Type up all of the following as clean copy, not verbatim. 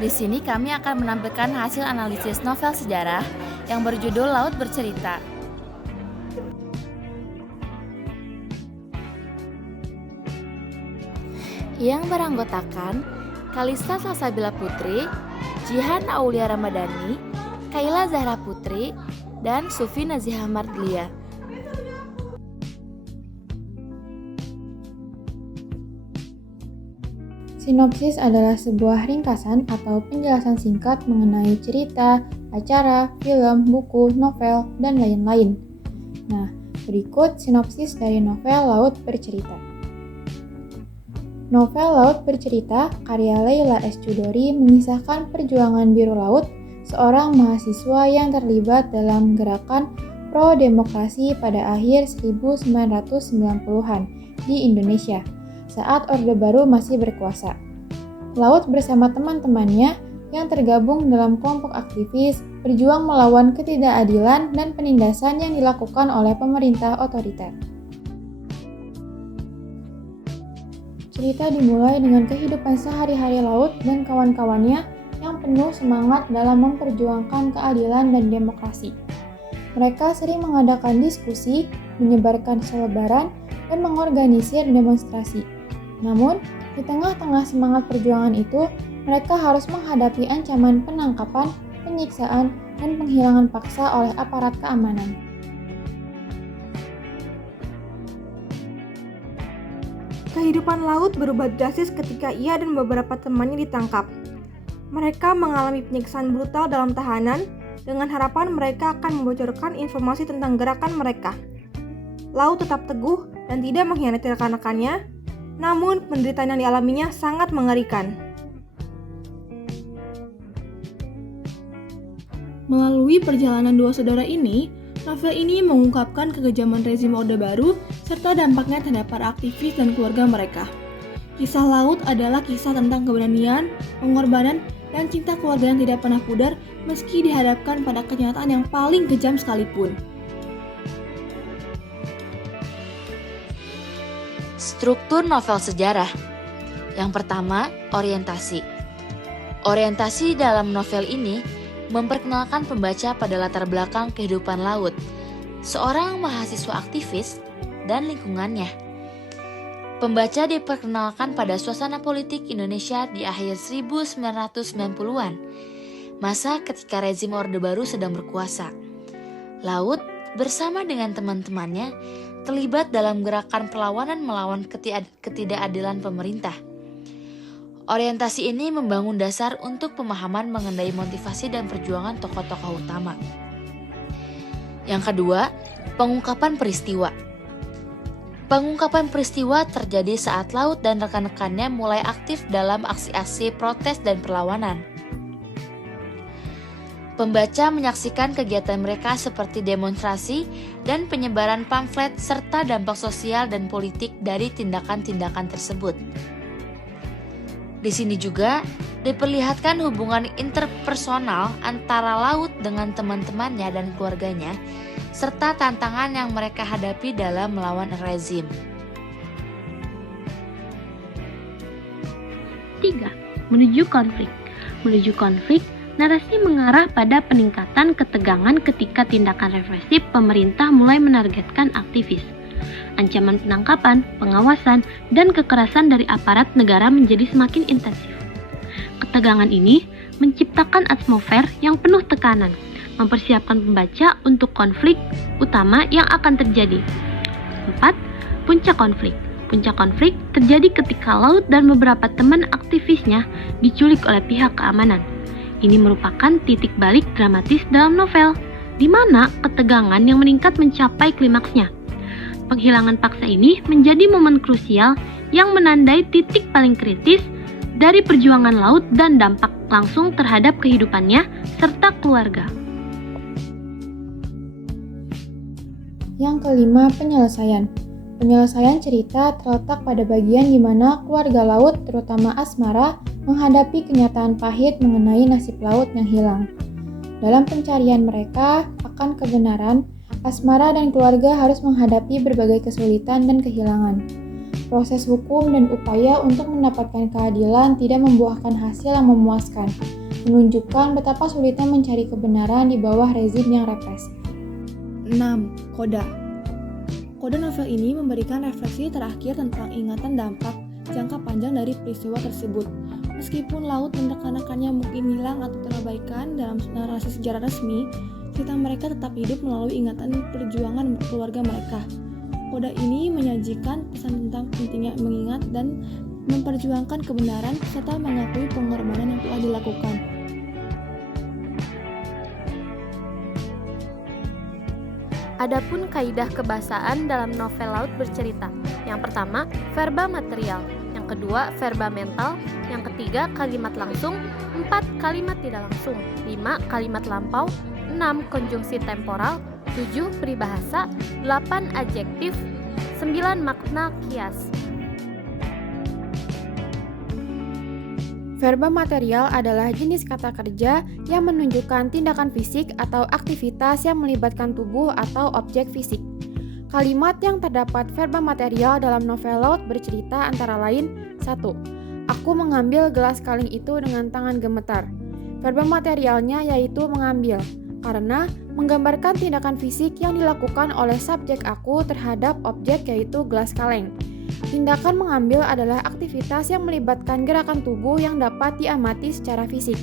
Di sini kami akan menampilkan hasil analisis novel sejarah yang berjudul Laut Bercerita. Yang beranggotakan Kalista Salsabila Putri, Jihan Aulia Ramadhani, Kaila Zahra Putri, dan Sufi Nazihah Mardlia. Sinopsis adalah sebuah ringkasan atau penjelasan singkat mengenai cerita, acara, film, buku, novel, dan lain-lain. Nah, berikut sinopsis dari novel Laut Bercerita. Novel Laut Bercerita karya Leila S. Chudori mengisahkan perjuangan biru laut, seorang mahasiswa yang terlibat dalam gerakan pro-demokrasi pada akhir 1990-an di Indonesia, saat Orde Baru masih berkuasa. Laut bersama teman-temannya yang tergabung dalam kelompok aktivis berjuang melawan ketidakadilan dan penindasan yang dilakukan oleh pemerintah otoriter. Cerita dimulai dengan kehidupan sehari-hari Laut dan kawan-kawannya yang penuh semangat dalam memperjuangkan keadilan dan demokrasi. Mereka sering mengadakan diskusi, menyebarkan selebaran, dan mengorganisir demonstrasi. Namun, di tengah-tengah semangat perjuangan itu, mereka harus menghadapi ancaman penangkapan, penyiksaan, dan penghilangan paksa oleh aparat keamanan. Kehidupan Laut berubah drastis ketika ia dan beberapa temannya ditangkap. Mereka mengalami penyiksaan brutal dalam tahanan dengan harapan mereka akan membocorkan informasi tentang gerakan mereka. Laut tetap teguh dan tidak mengkhianati rekan-rekannya, namun penderitaan yang dialaminya sangat mengerikan. Melalui perjalanan dua saudara ini, novel ini mengungkapkan kekejaman rezim Orde Baru serta dampaknya terhadap para aktivis dan keluarga mereka. Kisah Laut adalah kisah tentang keberanian, pengorbanan, dan cinta keluarga yang tidak pernah pudar meski dihadapkan pada kenyataan yang paling kejam sekalipun. Struktur novel sejarah. Yang pertama, orientasi. Orientasi dalam novel ini memperkenalkan pembaca pada latar belakang kehidupan Laut, seorang mahasiswa aktivis, dan lingkungannya. Pembaca diperkenalkan pada suasana politik Indonesia di akhir 1990-an, masa ketika rezim Orde Baru sedang berkuasa. Laut bersama dengan teman-temannya terlibat dalam gerakan perlawanan melawan ketidakadilan pemerintah. Orientasi ini membangun dasar untuk pemahaman mengenai motivasi dan perjuangan tokoh-tokoh utama. Yang kedua, pengungkapan peristiwa. Pengungkapan peristiwa terjadi saat Laut dan rekan-rekannya mulai aktif dalam aksi-aksi protes dan perlawanan. Pembaca menyaksikan kegiatan mereka seperti demonstrasi dan penyebaran pamflet serta dampak sosial dan politik dari tindakan-tindakan tersebut. Di sini juga diperlihatkan hubungan interpersonal antara Laut dengan teman-temannya dan keluarganya, serta tantangan yang mereka hadapi dalam melawan rezim. 3. Menuju konflik. Menuju konflik, narasi mengarah pada peningkatan ketegangan ketika tindakan represif pemerintah mulai menargetkan aktivis. Ancaman penangkapan, pengawasan, dan kekerasan dari aparat negara menjadi semakin intensif. Ketegangan ini menciptakan atmosfer yang penuh tekanan, mempersiapkan pembaca untuk konflik utama yang akan terjadi. 4. Puncak konflik. Puncak konflik terjadi ketika Laut dan beberapa teman aktivisnya diculik oleh pihak keamanan. Ini merupakan titik balik dramatis dalam novel, di mana ketegangan yang meningkat mencapai klimaksnya. Penghilangan paksa ini menjadi momen krusial yang menandai titik paling kritis dari perjuangan Laut dan dampak langsung terhadap kehidupannya serta keluarga. Yang kelima, penyelesaian. Penyelesaian cerita terletak pada bagian di mana keluarga Laut, terutama Asmara, menghadapi kenyataan pahit mengenai nasib Laut yang hilang. Dalam pencarian mereka akan kebenaran, Asmara dan keluarga harus menghadapi berbagai kesulitan dan kehilangan. proses hukum dan upaya untuk mendapatkan keadilan tidak membuahkan hasil yang memuaskan, menunjukkan betapa sulitnya mencari kebenaran di bawah rezim yang represif. 6. Koda. Koda novel ini memberikan refleksi terakhir tentang ingatan dampak jangka panjang dari peristiwa tersebut. Meskipun laut dan rekan-rekannya mungkin hilang atau terabaikan dalam narasi sejarah resmi, cerita mereka tetap hidup melalui ingatan perjuangan keluarga mereka. Koda ini menyajikan pesan tentang pentingnya mengingat dan memperjuangkan kebenaran serta mengakui pengorbanan yang telah dilakukan. Adapun kaidah kebahasaan dalam novel Laut Bercerita. Yang pertama, verba material. Yang kedua, verba mental. Yang ketiga, kalimat langsung. 4, kalimat tidak langsung. 5, kalimat lampau. 6, konjungsi temporal. 7, peribahasa. 8, adjektif. 9, makna kias. Verba material adalah jenis kata kerja yang menunjukkan tindakan fisik atau aktivitas yang melibatkan tubuh atau objek fisik. Kalimat yang terdapat verba material dalam novel Laut Bercerita antara lain 1. Aku mengambil gelas kaleng itu dengan tangan gemetar. Verba materialnya yaitu mengambil, karena menggambarkan tindakan fisik yang dilakukan oleh subjek aku terhadap objek yaitu gelas kaleng. Tindakan mengambil adalah aktivitas yang melibatkan gerakan tubuh yang dapat diamati secara fisik.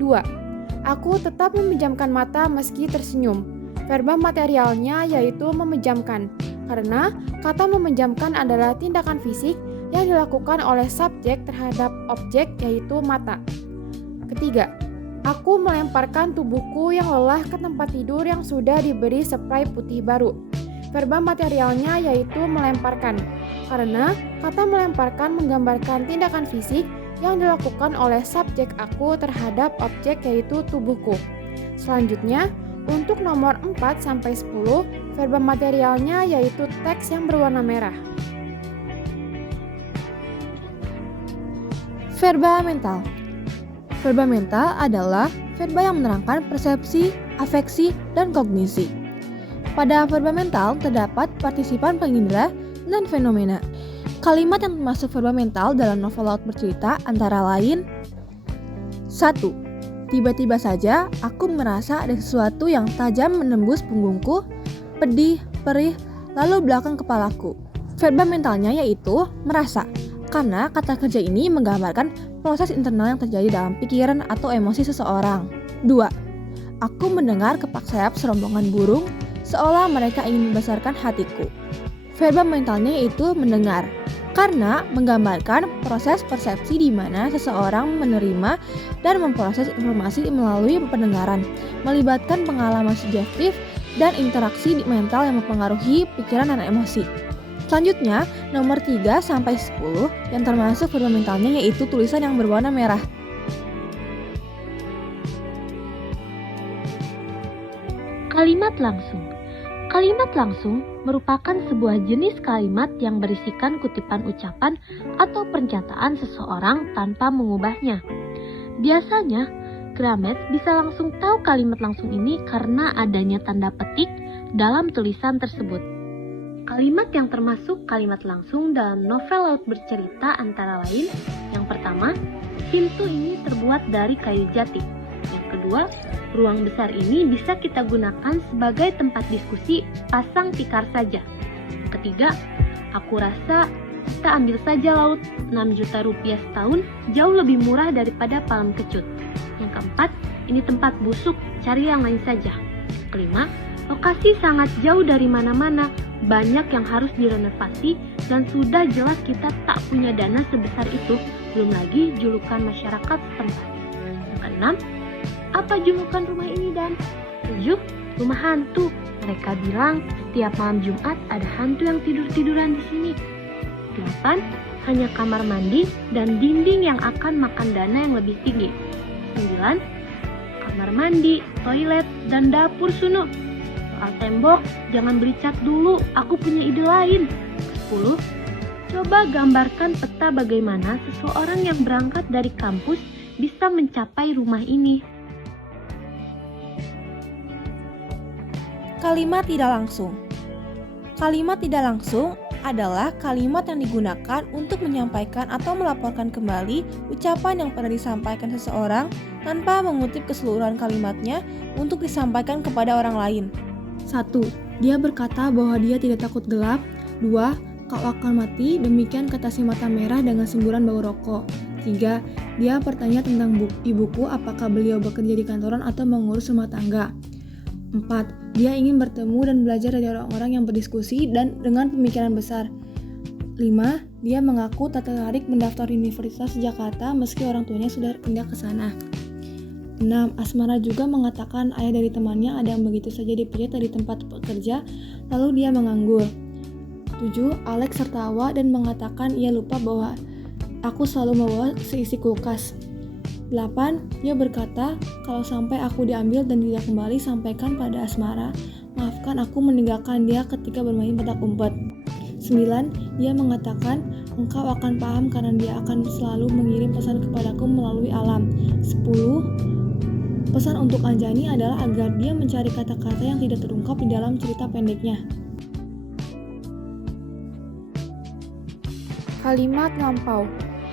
2. Aku tetap memejamkan mata meski tersenyum. Verba materialnya yaitu memejamkan, karena kata memejamkan adalah tindakan fisik yang dilakukan oleh subjek terhadap objek yaitu mata. Ketiga, aku melemparkan tubuhku yang lelah ke tempat tidur yang sudah diberi spray putih baru. Verba materialnya yaitu melemparkan, karena kata melemparkan menggambarkan tindakan fisik yang dilakukan oleh subjek aku terhadap objek yaitu tubuhku. Selanjutnya, untuk nomor 4-10, verba materialnya yaitu teks yang berwarna merah. Verba mental. Verba mental adalah verba yang menerangkan persepsi, afeksi, dan kognisi. Pada verba mental terdapat partisipan pengindra dan fenomena. Kalimat yang termasuk verba mental dalam novel Laut Bercerita antara lain 1. Tiba-tiba saja aku merasa ada sesuatu yang tajam menembus punggungku, pedih, perih, lalu belakang kepalaku. Verba mentalnya yaitu merasa, karena kata kerja ini menggambarkan proses internal yang terjadi dalam pikiran atau emosi seseorang. 2. Aku mendengar kepak sayap serombongan burung, seolah mereka ingin membesarkan hatiku. Verba mentalnya yaitu mendengar, karena menggambarkan proses persepsi di mana seseorang menerima dan memproses informasi melalui pendengaran, melibatkan pengalaman subjektif dan interaksi mental yang mempengaruhi pikiran dan emosi. Selanjutnya, nomor 3-10 yang termasuk verba mentalnya yaitu tulisan yang berwarna merah. Kalimat langsung. Kalimat langsung merupakan sebuah jenis kalimat yang berisikan kutipan ucapan atau pernyataan seseorang tanpa mengubahnya. Biasanya, Gramet bisa langsung tahu kalimat langsung ini karena adanya tanda petik dalam tulisan tersebut. Kalimat yang termasuk kalimat langsung dalam novel Laut Bercerita antara lain, yang pertama, pintu ini terbuat dari kayu jati. Yang kedua, ruang besar ini bisa kita gunakan sebagai tempat diskusi pasang tikar saja. Yang ketiga, aku rasa kita ambil saja laut, 6 juta rupiah setahun jauh lebih murah daripada Palem Kecut. Yang keempat, ini tempat busuk, cari yang lain saja. Kelima, lokasi sangat jauh dari mana-mana, banyak yang harus direnovasi dan sudah jelas kita tak punya dana sebesar itu, belum lagi julukan masyarakat setempat. Yang keenam, apa julukan rumah ini dan? 7. Rumah hantu. Mereka bilang setiap malam Jumat ada hantu yang tidur-tiduran di sini. 8. Hanya kamar mandi dan dinding yang akan makan dana yang lebih tinggi. 9. Kamar mandi, toilet, dan dapur Suno. Soal tembok, jangan beli cat dulu, aku punya ide lain. 10. Coba gambarkan peta bagaimana seseorang yang berangkat dari kampus bisa mencapai rumah ini. Kalimat tidak langsung. Kalimat tidak langsung adalah kalimat yang digunakan untuk menyampaikan atau melaporkan kembali ucapan yang pernah disampaikan seseorang tanpa mengutip keseluruhan kalimatnya untuk disampaikan kepada orang lain. 1. Dia berkata bahwa dia tidak takut gelap. 2. Kau akan mati, demikian kata si mata merah dengan semburan bau rokok. 3. Dia bertanya tentang ibuku apakah beliau bekerja di kantoran atau mengurus rumah tangga. 4. Dia ingin bertemu dan belajar dari orang-orang yang berdiskusi dan dengan pemikiran besar. 5. Dia mengaku tak tertarik mendaftar Universitas Jakarta meski orang tuanya sudah pindah ke sana. 6. Asmara juga mengatakan ayah dari temannya ada yang begitu saja dipecat dari tempat bekerja, lalu dia menganggur. 7. Alex tertawa dan mengatakan ia lupa bahwa aku selalu membawa seisi kulkas. 8. Dia berkata, kalau sampai aku diambil dan tidak kembali, sampaikan pada Asmara, maafkan aku meninggalkan dia ketika bermain petak umpet. 9. Dia mengatakan, engkau akan paham karena dia akan selalu mengirim pesan kepadaku melalui alam. 10. Pesan untuk Anjani adalah agar dia mencari kata-kata yang tidak terungkap di dalam cerita pendeknya. Kalimat lampau.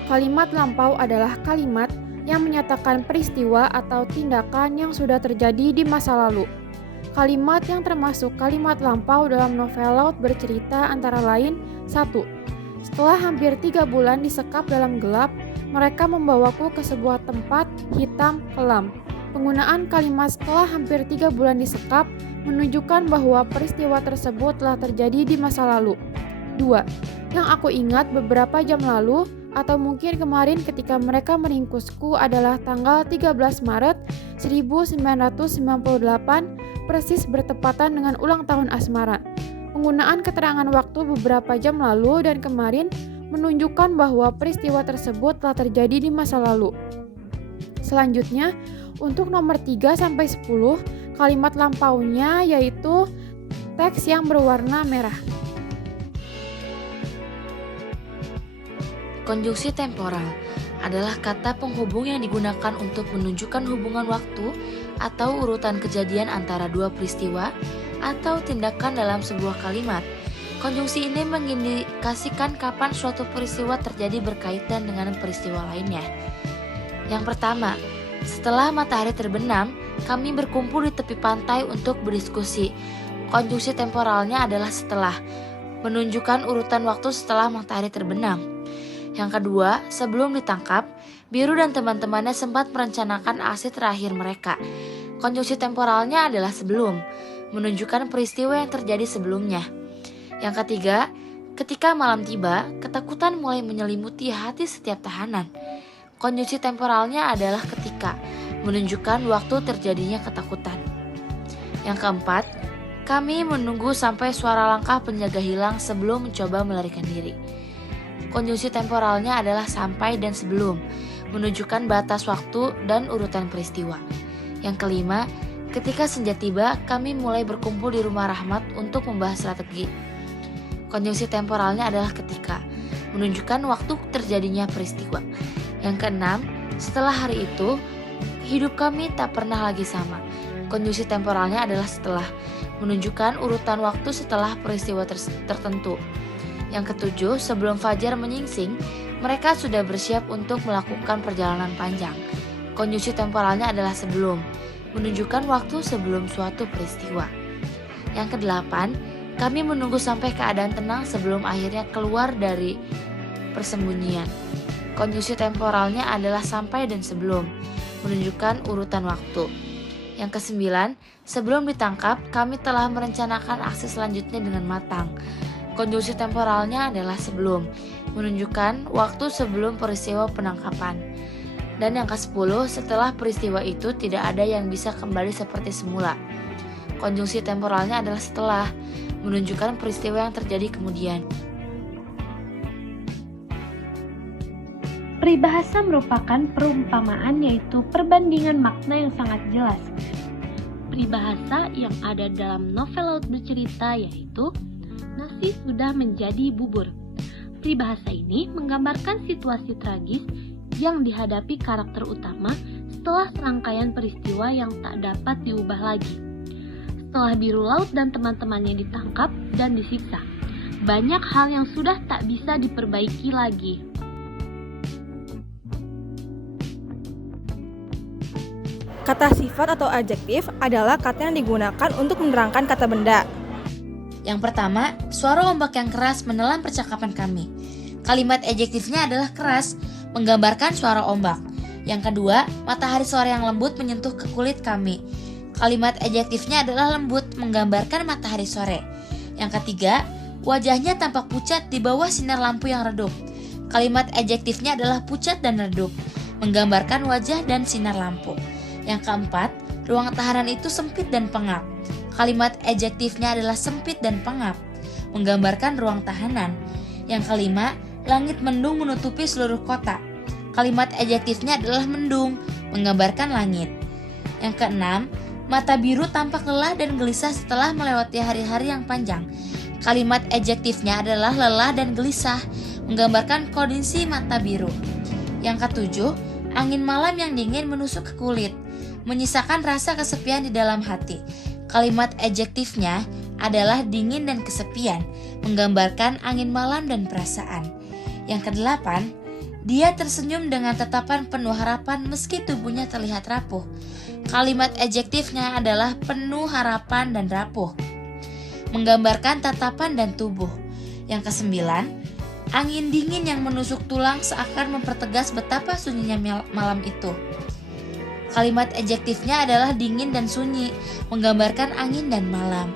Kalimat lampau adalah kalimat yang menyatakan peristiwa atau tindakan yang sudah terjadi di masa lalu. Kalimat yang termasuk kalimat lampau dalam novel Laut bercerita antara lain 1. Setelah hampir 3 bulan disekap dalam gelap, mereka membawaku ke sebuah tempat hitam kelam. Penggunaan kalimat setelah hampir 3 bulan disekap menunjukkan bahwa peristiwa tersebut telah terjadi di masa lalu. 2. Yang aku ingat beberapa jam lalu atau mungkin kemarin ketika mereka meringkusku adalah tanggal 13 Maret 1998, persis bertepatan dengan ulang tahun Asmara. Penggunaan keterangan waktu beberapa jam lalu dan kemarin menunjukkan bahwa peristiwa tersebut telah terjadi di masa lalu. Selanjutnya, untuk nomor 3-10, kalimat lampaunya yaitu teks yang berwarna merah. Konjungsi temporal adalah kata penghubung yang digunakan untuk menunjukkan hubungan waktu atau urutan kejadian antara dua peristiwa atau tindakan dalam sebuah kalimat. Konjungsi ini mengindikasikan kapan suatu peristiwa terjadi berkaitan dengan peristiwa lainnya. Yang pertama, setelah matahari terbenam, kami berkumpul di tepi pantai untuk berdiskusi. Konjungsi temporalnya adalah setelah, menunjukkan urutan waktu setelah matahari terbenam. Yang kedua, sebelum ditangkap, Biru dan teman-temannya sempat merencanakan aksi terakhir mereka. Konjungsi temporalnya adalah sebelum, menunjukkan peristiwa yang terjadi sebelumnya. Yang ketiga, ketika malam tiba, ketakutan mulai menyelimuti hati setiap tahanan. Konjungsi temporalnya adalah ketika, menunjukkan waktu terjadinya ketakutan. Yang keempat, kami menunggu sampai suara langkah penjaga hilang sebelum mencoba melarikan diri. Konjungsi temporalnya adalah sampai dan sebelum, menunjukkan batas waktu dan urutan peristiwa. Yang kelima, ketika senja tiba, kami mulai berkumpul di rumah Rahmat untuk membahas strategi. Konjungsi temporalnya adalah ketika, menunjukkan waktu terjadinya peristiwa. Yang keenam, setelah hari itu, hidup kami tak pernah lagi sama. Konjungsi temporalnya adalah setelah, menunjukkan urutan waktu setelah peristiwa tertentu. Yang ketujuh, sebelum fajar menyingsing, mereka sudah bersiap untuk melakukan perjalanan panjang. Konjungsi temporalnya adalah sebelum, menunjukkan waktu sebelum suatu peristiwa. Yang kedelapan, kami menunggu sampai keadaan tenang sebelum akhirnya keluar dari persembunyian. Konjungsi temporalnya adalah sampai dan sebelum, menunjukkan urutan waktu. Yang kesembilan, sebelum ditangkap, kami telah merencanakan aksi selanjutnya dengan matang. Konjungsi temporalnya adalah sebelum, menunjukkan waktu sebelum peristiwa penangkapan. Dan yang ke-10, setelah peristiwa itu tidak ada yang bisa kembali seperti semula. Konjungsi temporalnya adalah setelah, menunjukkan peristiwa yang terjadi kemudian. Peribahasa merupakan perumpamaan, yaitu perbandingan makna yang sangat jelas. Peribahasa yang ada dalam novel Laut bercerita yaitu nasi sudah menjadi bubur. Peribahasa ini menggambarkan situasi tragis yang dihadapi karakter utama setelah serangkaian peristiwa yang tak dapat diubah lagi. Setelah Biru Laut dan teman-temannya ditangkap dan disiksa, banyak hal yang sudah tak bisa diperbaiki lagi. Kata sifat atau adjektif adalah kata yang digunakan untuk menerangkan kata benda. Yang pertama, suara ombak yang keras menelan percakapan kami. Kalimat adjektifnya adalah keras, menggambarkan suara ombak. Yang kedua, matahari sore yang lembut menyentuh ke kulit kami. Kalimat adjektifnya adalah lembut, menggambarkan matahari sore. Yang ketiga, wajahnya tampak pucat di bawah sinar lampu yang redup. Kalimat adjektifnya adalah pucat dan redup, menggambarkan wajah dan sinar lampu. Yang keempat, ruang tahanan itu sempit dan pengap. Kalimat adjektifnya adalah sempit dan pengap, menggambarkan ruang tahanan. Yang kelima, langit mendung menutupi seluruh kota. Kalimat adjektifnya adalah mendung, menggambarkan langit. Yang keenam, mata biru tampak lelah dan gelisah setelah melewati hari-hari yang panjang. Kalimat adjektifnya adalah lelah dan gelisah, menggambarkan kondisi mata biru. Yang ketujuh, angin malam yang dingin menusuk ke kulit, menyisakan rasa kesepian di dalam hati. Kalimat adjektifnya adalah dingin dan kesepian, menggambarkan angin malam dan perasaan. Yang kedelapan, dia tersenyum dengan tatapan penuh harapan meski tubuhnya terlihat rapuh. Kalimat adjektifnya adalah penuh harapan dan rapuh, menggambarkan tatapan dan tubuh. Yang kesembilan, angin dingin yang menusuk tulang seakan mempertegas betapa sunyinya malam itu. Kalimat adjektifnya adalah dingin dan sunyi, menggambarkan angin dan malam.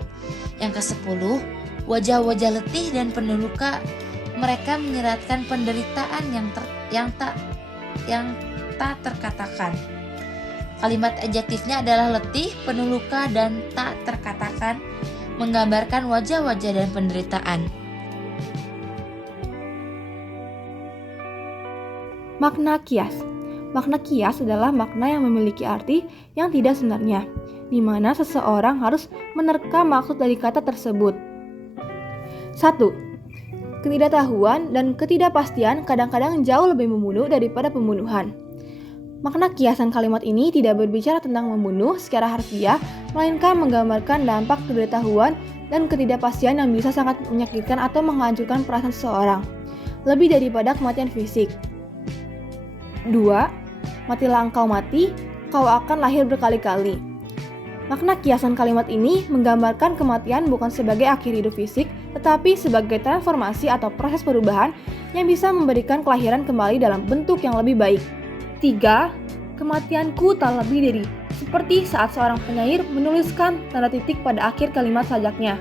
Yang kesepuluh, wajah-wajah letih dan penuh luka, mereka menyeratkan penderitaan yang tak terkatakan. Kalimat adjektifnya adalah letih, penuh luka, dan tak terkatakan, menggambarkan wajah-wajah dan penderitaan. Makna kias. Makna kias adalah makna yang memiliki arti yang tidak sebenarnya, di mana seseorang harus menerka maksud dari kata tersebut. 1. Ketidaktahuan dan ketidakpastian kadang-kadang jauh lebih membunuh daripada pembunuhan. Makna kiasan kalimat ini tidak berbicara tentang membunuh secara harfiah, melainkan menggambarkan dampak ketidaktahuan dan ketidakpastian yang bisa sangat menyakitkan atau menghancurkan perasaan seseorang, lebih daripada kematian fisik. 2. Matilah engkau mati, kau akan lahir berkali-kali. Makna kiasan kalimat ini menggambarkan kematian bukan sebagai akhir hidup fisik, tetapi sebagai transformasi atau proses perubahan yang bisa memberikan kelahiran kembali dalam bentuk yang lebih baik. 3. Kematianku tak lebih dari seperti saat seorang penyair menuliskan tanda titik pada akhir kalimat sajaknya,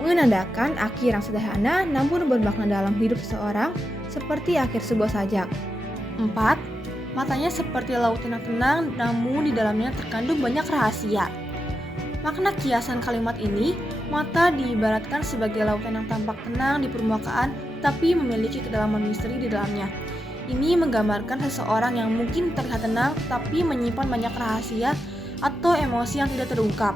menandakan akhir yang sederhana namun bermakna dalam hidup seseorang seperti akhir sebuah sajak. 4. Matanya seperti lautan yang tenang, namun di dalamnya terkandung banyak rahasia. Makna kiasan kalimat ini, mata diibaratkan sebagai lautan yang tampak tenang di permukaan, tapi memiliki kedalaman misteri di dalamnya. Ini menggambarkan seseorang yang mungkin terlihat tenang, tapi menyimpan banyak rahasia atau emosi yang tidak terungkap.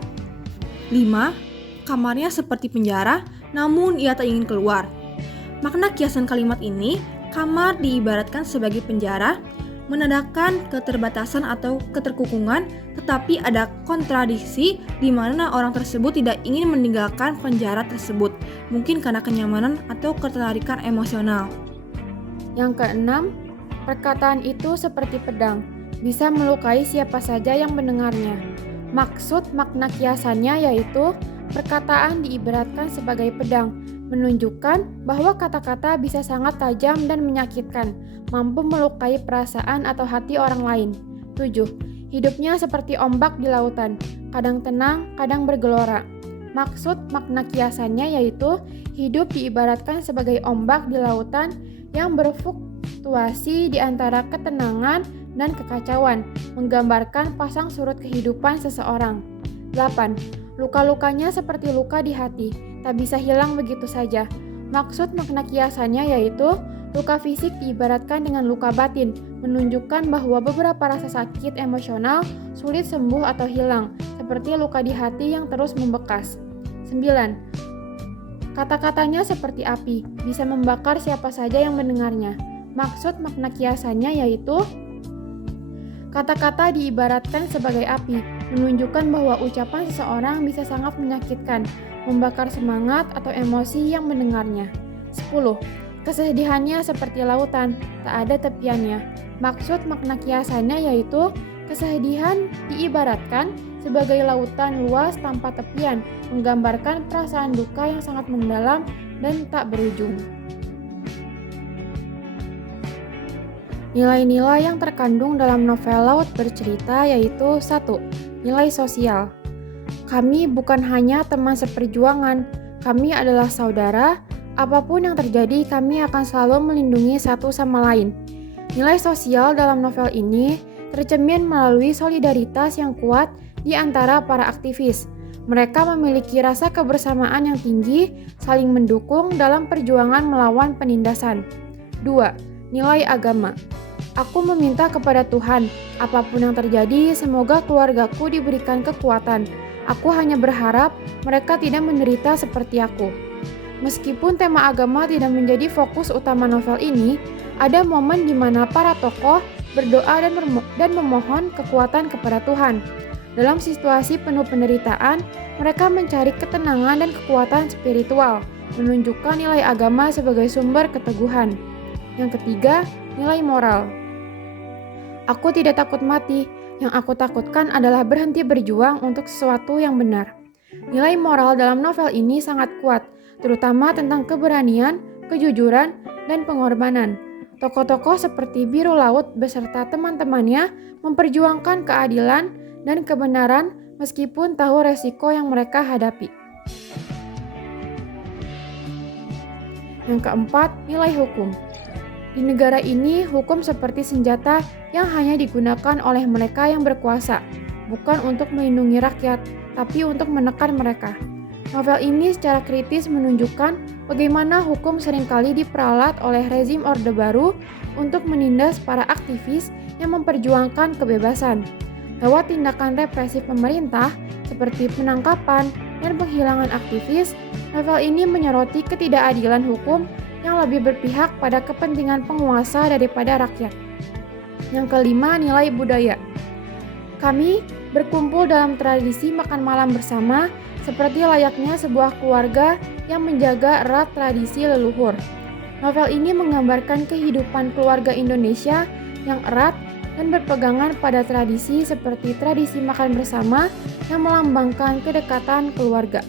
5. Kamarnya seperti penjara, namun ia tak ingin keluar. Makna kiasan kalimat ini, kamar diibaratkan sebagai penjara, menandakan keterbatasan atau keterkukungan, tetapi ada kontradiksi di mana orang tersebut tidak ingin meninggalkan penjara tersebut, mungkin karena kenyamanan atau ketertarikan emosional. Yang keenam, perkataan itu seperti pedang, bisa melukai siapa saja yang mendengarnya. Maksud makna kiasannya yaitu perkataan diibaratkan sebagai pedang, menunjukkan bahwa kata-kata bisa sangat tajam dan menyakitkan, mampu melukai perasaan atau hati orang lain. 7. Hidupnya seperti ombak di lautan, kadang tenang, kadang bergelora. Maksud makna kiasannya yaitu hidup diibaratkan sebagai ombak di lautan yang berfluktuasi di antara ketenangan dan kekacauan, menggambarkan pasang surut kehidupan seseorang. 8. Luka-lukanya seperti luka di hati, tak bisa hilang begitu saja. Maksud makna kiasannya yaitu luka fisik diibaratkan dengan luka batin, menunjukkan bahwa beberapa rasa sakit emosional sulit sembuh atau hilang, seperti luka di hati yang terus membekas. 9. Kata-katanya seperti api, bisa membakar siapa saja yang mendengarnya. Maksud makna kiasannya yaitu kata-kata diibaratkan sebagai api, menunjukkan bahwa ucapan seseorang bisa sangat menyakitkan, membakar semangat atau emosi yang mendengarnya. 10. Kesedihannya seperti lautan, tak ada tepiannya. Maksud makna kiasannya yaitu kesedihan diibaratkan sebagai lautan luas tanpa tepian, menggambarkan perasaan duka yang sangat mendalam dan tak berujung. Nilai-nilai yang terkandung dalam novel Laut Bercerita yaitu 1. Nilai sosial. Kami bukan hanya teman seperjuangan, kami adalah saudara. Apapun yang terjadi, kami akan selalu melindungi satu sama lain. Nilai sosial dalam novel ini tercermin melalui solidaritas yang kuat di antara para aktivis. Mereka memiliki rasa kebersamaan yang tinggi, saling mendukung dalam perjuangan melawan penindasan. 2. Nilai agama. Aku meminta kepada Tuhan, apapun yang terjadi, semoga keluargaku diberikan kekuatan. Aku hanya berharap mereka tidak menderita seperti aku. Meskipun tema agama tidak menjadi fokus utama novel ini, ada momen di mana para tokoh berdoa dan memohon kekuatan kepada Tuhan. Dalam situasi penuh penderitaan, mereka mencari ketenangan dan kekuatan spiritual, menunjukkan nilai agama sebagai sumber keteguhan. Yang ketiga, nilai moral. Aku tidak takut mati, yang aku takutkan adalah berhenti berjuang untuk sesuatu yang benar. Nilai moral dalam novel ini sangat kuat, terutama tentang keberanian, kejujuran, dan pengorbanan. Tokoh-tokoh seperti Biru Laut beserta teman-temannya memperjuangkan keadilan dan kebenaran meskipun tahu resiko yang mereka hadapi. Yang keempat, nilai hukum. Di negara ini, hukum seperti senjata yang hanya digunakan oleh mereka yang berkuasa, bukan untuk melindungi rakyat, tapi untuk menekan mereka. Novel ini secara kritis menunjukkan bagaimana hukum seringkali diperalat oleh rezim Orde Baru untuk menindas para aktivis yang memperjuangkan kebebasan. Lewat tindakan represif pemerintah seperti penangkapan dan penghilangan aktivis, novel ini menyoroti ketidakadilan hukum yang lebih berpihak pada kepentingan penguasa daripada rakyat. Yang kelima, nilai budaya. Kami berkumpul dalam tradisi makan malam bersama seperti layaknya sebuah keluarga yang menjaga erat tradisi leluhur. Novel ini menggambarkan kehidupan keluarga Indonesia yang erat dan berpegangan pada tradisi seperti tradisi makan bersama yang melambangkan kedekatan keluarga.